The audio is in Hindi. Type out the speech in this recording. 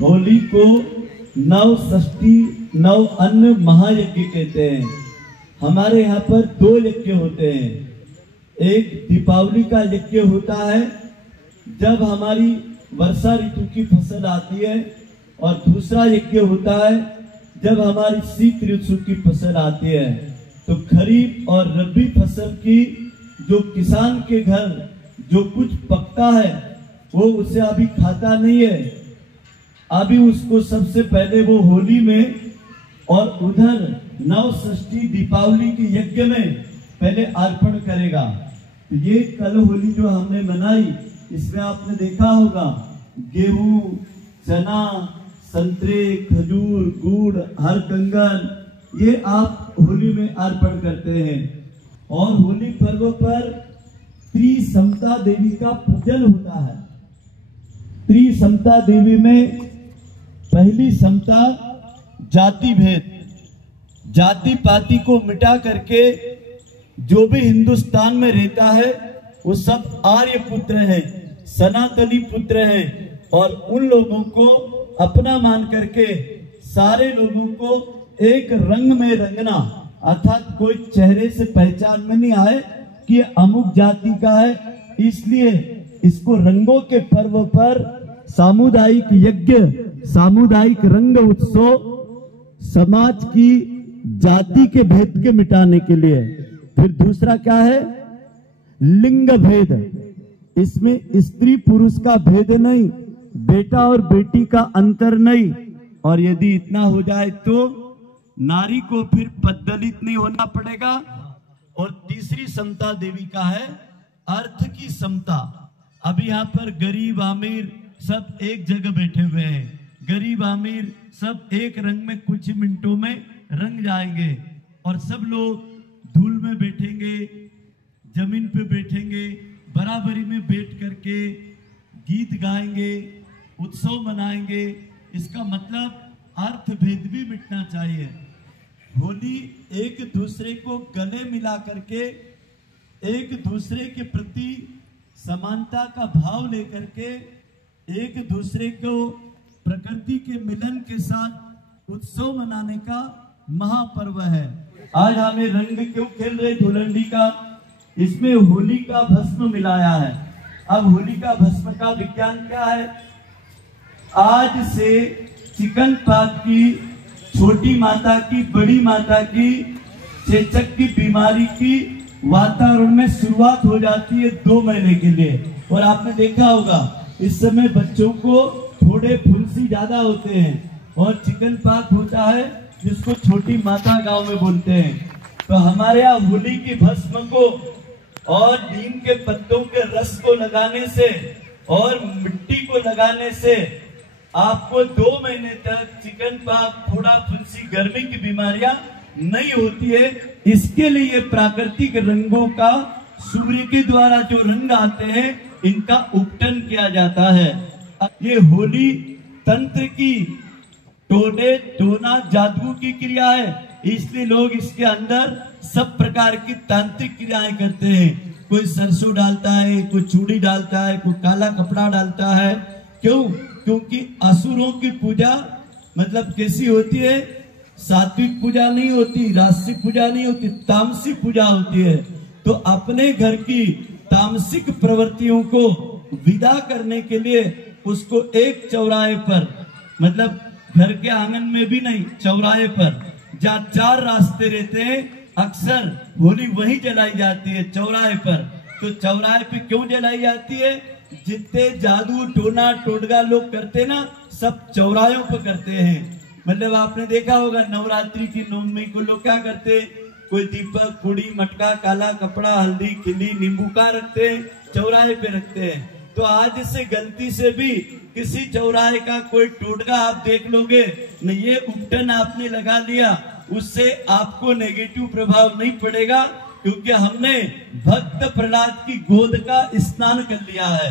होली को नव षष्ठी नव अन्न महायज्ञ कहते हैं। हमारे यहाँ पर 2 यज्ञ होते हैं। एक दीपावली का यज्ञ होता है जब हमारी वर्षा ऋतु की फसल आती है, और दूसरा यज्ञ होता है जब हमारी शीत ऋतु की फसल आती है। तो खरीफ और रबी फसल की जो किसान के घर जो कुछ पकता है वो उसे अभी खाता नहीं है, अभी उसको सबसे पहले वो होली में और उधर नव षष्ठी दीपावली के यज्ञ में पहले अर्पण करेगा। तो ये कल होली जो हमने मनाई, इसमें आपने देखा होगा गेहूं, चना, संतरे, खजूर, गुड़, हर कंगन, ये आप होली में अर्पण करते हैं। और होली पर्व पर त्रिसमता देवी का पूजन होता है। त्रिसमता देवी में पहली समता जाति भेद, जाति पाति को मिटा करके जो भी हिंदुस्तान में रहता है वो सब आर्य पुत्र है, सनातनी पुत्र है, और उन लोगों को अपना मान करके सारे लोगों को एक रंग में रंगना, अर्थात कोई चेहरे से पहचान में नहीं आए कि ये अमुक जाति का है। इसलिए इसको रंगों के पर्व पर सामुदायिक यज्ञ, सामुदायिक रंग उत्सव, समाज की जाति के भेद के मिटाने के लिए। फिर दूसरा क्या है? लिंग भेद। इसमें स्त्री पुरुष का भेद नहीं, बेटा और बेटी का अंतर नहीं, और यदि इतना हो जाए तो नारी को फिर पद्दलित नहीं होना पड़ेगा। और तीसरी समता देवी का है अर्थ की समता। अभी यहाँ पर गरीब अमीर सब एक जगह बैठे हुए हैं, गरीब अमीर सब एक रंग में कुछ मिनटों में रंग जाएंगे, और सब लोग धूल में बैठेंगे, जमीन पे बैठेंगे, बराबरी में बैठ करके गीत गाएंगे, उत्सव मनाएंगे। इसका मतलब अर्थ भेद भी मिटना चाहिए। होली एक दूसरे को गले मिला करके, एक दूसरे के प्रति समानता का भाव लेकर के, एक दूसरे को प्रकृति के मिलन के साथ उत्सव मनाने का महापर्व है। आज हमें रंग क्यों खेल रहे धुलंडी का? इसमें होली का भस्म मिलाया है। अब होली का भस्म का विज्ञान क्या है? आज से चिकन पॉक्स की, छोटी माता की, बड़ी माता की, चेचक की बीमारी की वातावरण में शुरुआत हो जाती है 2 महीने के लिए। और आपने देखा होगा इस समय बच्चों को थोड़े फुंसी ज्यादा होते हैं, और चिकन पॉक्स होता है जिसको छोटी माता गांव में बोलते हैं। तो हमारे यहाँ होली की भस्म को और नीम के पत्तों के रस को लगाने से और मिट्टी को लगाने से आपको 2 महीने तक चिकन पॉक्स, थोड़ा फुंसी, गर्मी की बीमारियां नहीं होती है। इसके लिए प्राकृतिक रंगों का, सूर्य के द्वारा जो रंग आते हैं, इनका उपटन किया जाता है। ये होली तंत्र की, टोने टोना जादू की क्रिया है, इसलिए लोग इसके अंदर सब प्रकार की तांत्रिक क्रियाएं करते हैं। कोई सरसों डालता है, कोई चूड़ी डालता है, कोई काला कपड़ा डालता है। क्यों? क्योंकि असुरों की पूजा मतलब कैसी होती है? सात्विक पूजा नहीं होती, राजसिक पूजा नहीं होती, तामसिक पूजा होती है। तो अपने घर की तामसिक प्रवृत्तियों को विदा करने के लिए उसको एक चौराहे पर, मतलब घर के आंगन में भी नहीं, चौराहे पर जहाँ 4 रास्ते रहते हैं, अक्सर होली वही जलाई जाती है, चौराहे पर। तो चौराहे पे क्यों जलाई जाती है? जितने जादू टोना टोटगा लोग करते ना, सब चौराहों पर करते हैं। मतलब आपने देखा होगा नवरात्रि की नवमी को लोग क्या करते हैं? कोई दीपक, कुड़ी, मटका, काला कपड़ा, हल्दी, खिल्ली, नींबू का रखते हैं, चौराहे पे रखते हैं। तो आज से गलती से भी किसी चौराहे का कोई टोटका आप देख लोगे न, ये उपटन आपने लगा लिया, उससे आपको नेगेटिव प्रभाव नहीं पड़ेगा, क्योंकि हमने भक्त प्रहलाद की गोद का स्नान कर लिया है।